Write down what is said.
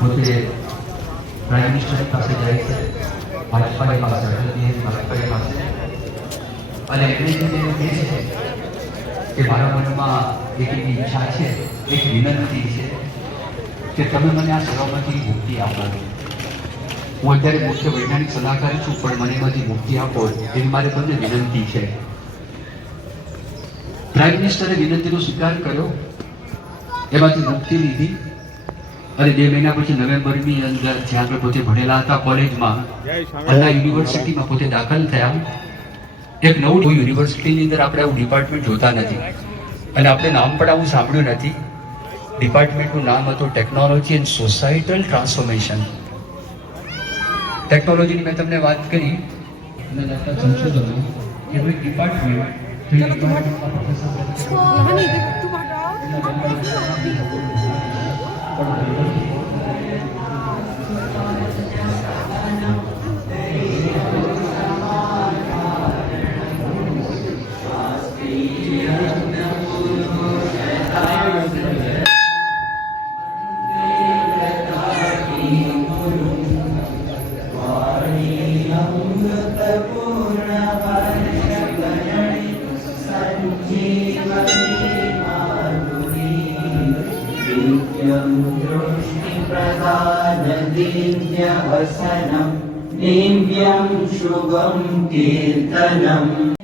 પોતે prime minister પાસે જાય છે, ભાજપાની પાસે, અટલ બિહારી વાજપેયી પાસે, અને એટલે જ તેને કહે છે કે મારા મનમાં એક એવી ઈચ્છા છે, એક વિનંતી છે કે તમે મને આ સલામતી મુક્તિ આપો. હું અત્યારે મુખ્ય વૈજ્ઞાનિક સલાહકાર છું, પણ મને એમાંથી મુક્તિ આપો એવી મારે તમને વિનંતી છે. પ્રાઇમ મિનિસ્ટરે વિનંતીનો સ્વીકાર કર્યો, એમાંથી મુક્તિ લીધી અને 2 મહિના પછી નવેમ્બરની અંદર જ્યાં આપણે પોતે ભણેલા હતા કોલેજમાં, અલ્લા યુનિવર્સિટીમાં પોતે દાખલ થયા. એક નવું યુનિવર્સિટીની અંદર આપણે આવું ડિપાર્ટમેન્ટ જોતા નથી અને આપણે નામ પણ આવું સાંભળ્યું નથી. ડિપાર્ટમેન્ટનું નામ હતું ટેકનોલોજી એન્ડ સોસાયટલ ટ્રાન્સફોર્મેશન. ટેકનોલોજીની મેં તમને વાત કરી અને સંશોધનો એવું એક ડિપાર્ટમેન્ટ दिव्यवसनं दिव्यं शुभं कीर्तनम्.